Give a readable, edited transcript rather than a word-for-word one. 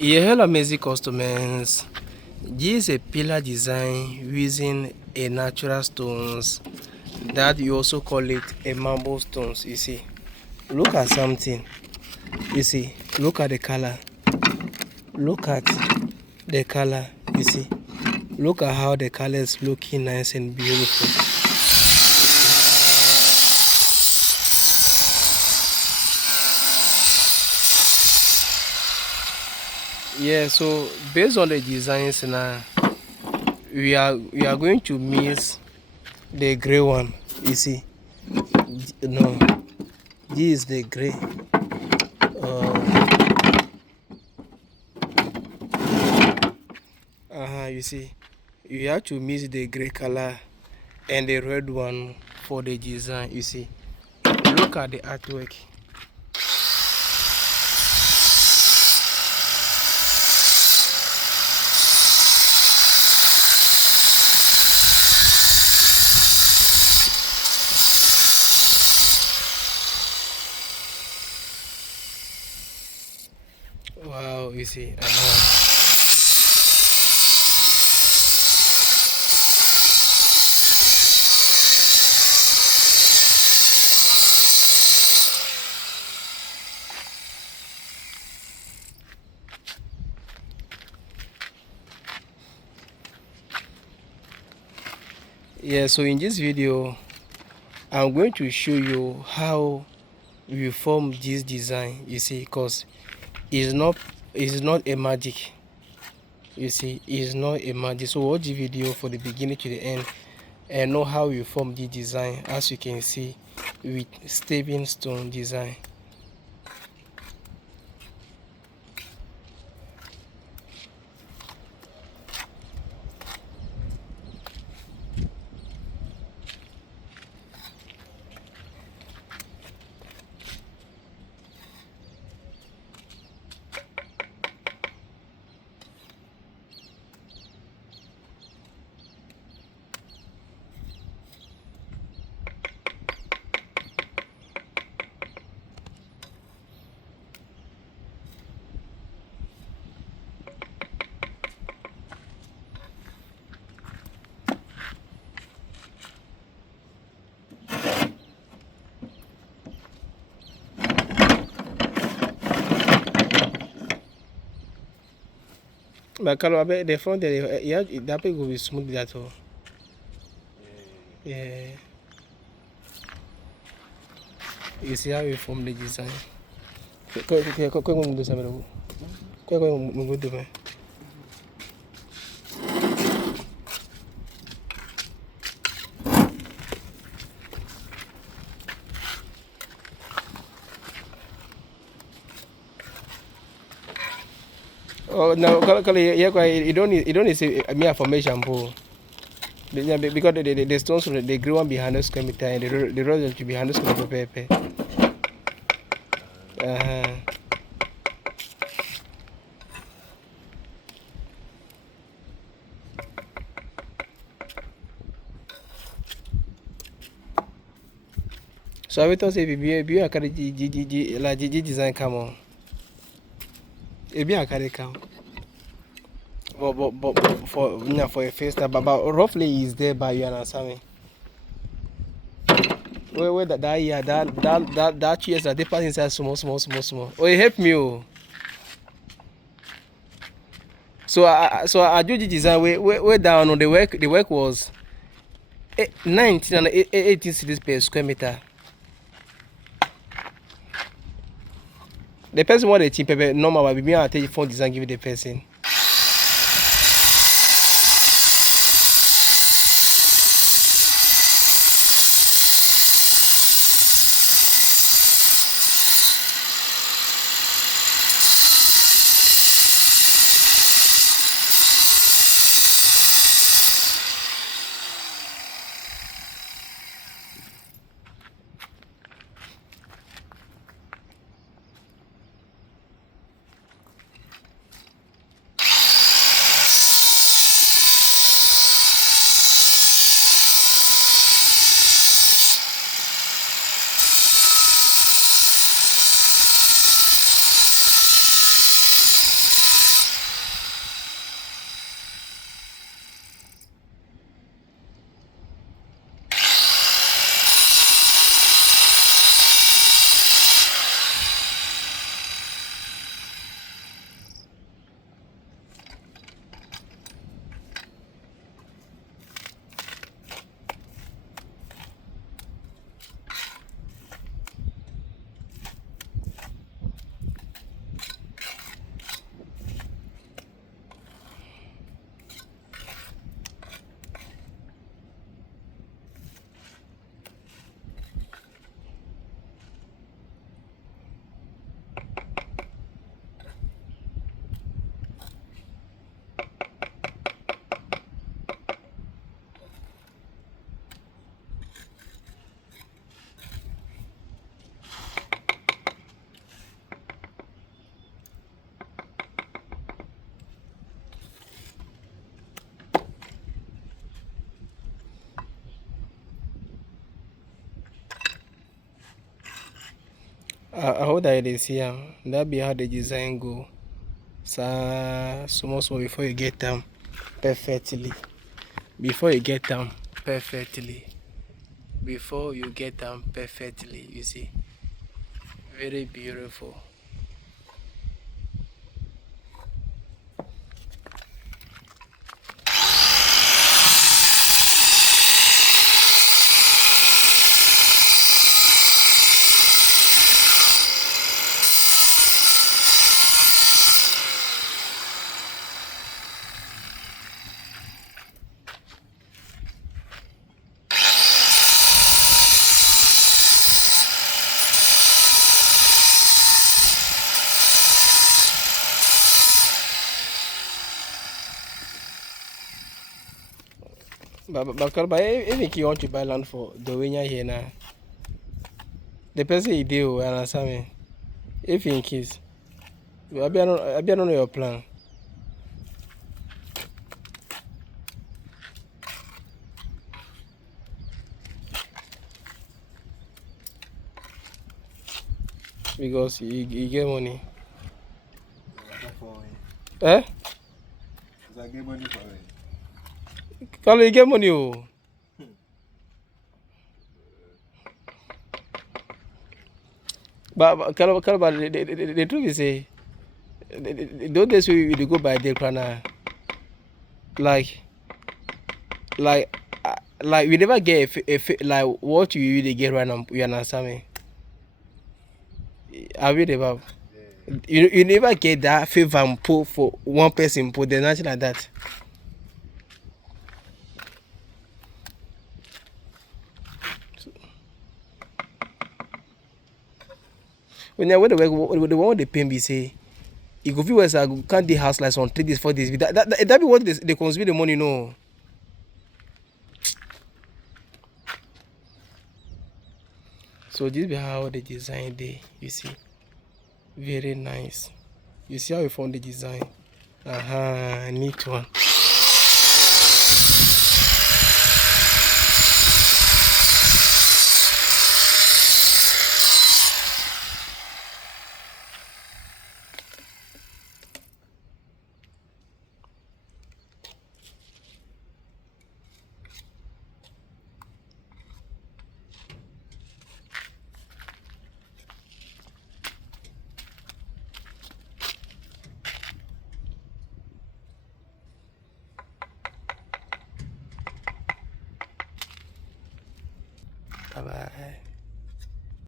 Yeah, hello, amazing customers. This is a pillar design using a natural stones that you also call it a marble stones. You see, look at something. You see, look at the color. Look at the color. You see, look at how the color is looking nice and beautiful. Yeah, so based on the designs now, we are going to mix the gray one. You see, no, this is the gray. You see, you have to mix the gray color and the red one for the design. You see, look at the artwork. Wow, you see. Yeah, so in this video, I'm going to show you how we form this design. You see, because it's not a magic. You see, it's not a magic. So watch the video for the beginning to the end and know how we form the design, as you can see with stepping stone design. But Carlo, I bet the front there, yeah, that will be smooth that all. Yeah. You see how we form the design. Oh, no, yeah, you don't need to say me affirmation, bro. Yeah, because the stones, the green one behind the square meter and the road to behind the square meter. Uh-huh. So I thought say be a carry G design come on. It be a carry come. But for a face but roughly is there by you understand me. Where that year that years that they pass inside small. Oh, it help me oh. So I do the design way down on the work was 19 and 18 cities per square meter. The person want the cheap paper normal but me I take phone design give the person. I hope that they see that be how the design go. So small before you get them perfectly. Before you get them perfectly. Before you get them perfectly, you see. Very beautiful. But if you want to buy land for the winner here now, the person you deal understand me. If in case, I don't know your plan. Because you get money. Eh? I get money for it. Kalau you get money, oh. But kalau the truth is say, those days we go by the plan, like like like we never get like what you really get right now. You understand me? I read about. You never get that favor and pull for one person put there's nothing like that. When you the one they pay me say, you go viewers I can't the house like on 3 days 4 days. That be what they consume the money no. So this be how the design day. You see, very nice. You see how we found the design. Neat one. Bye bye.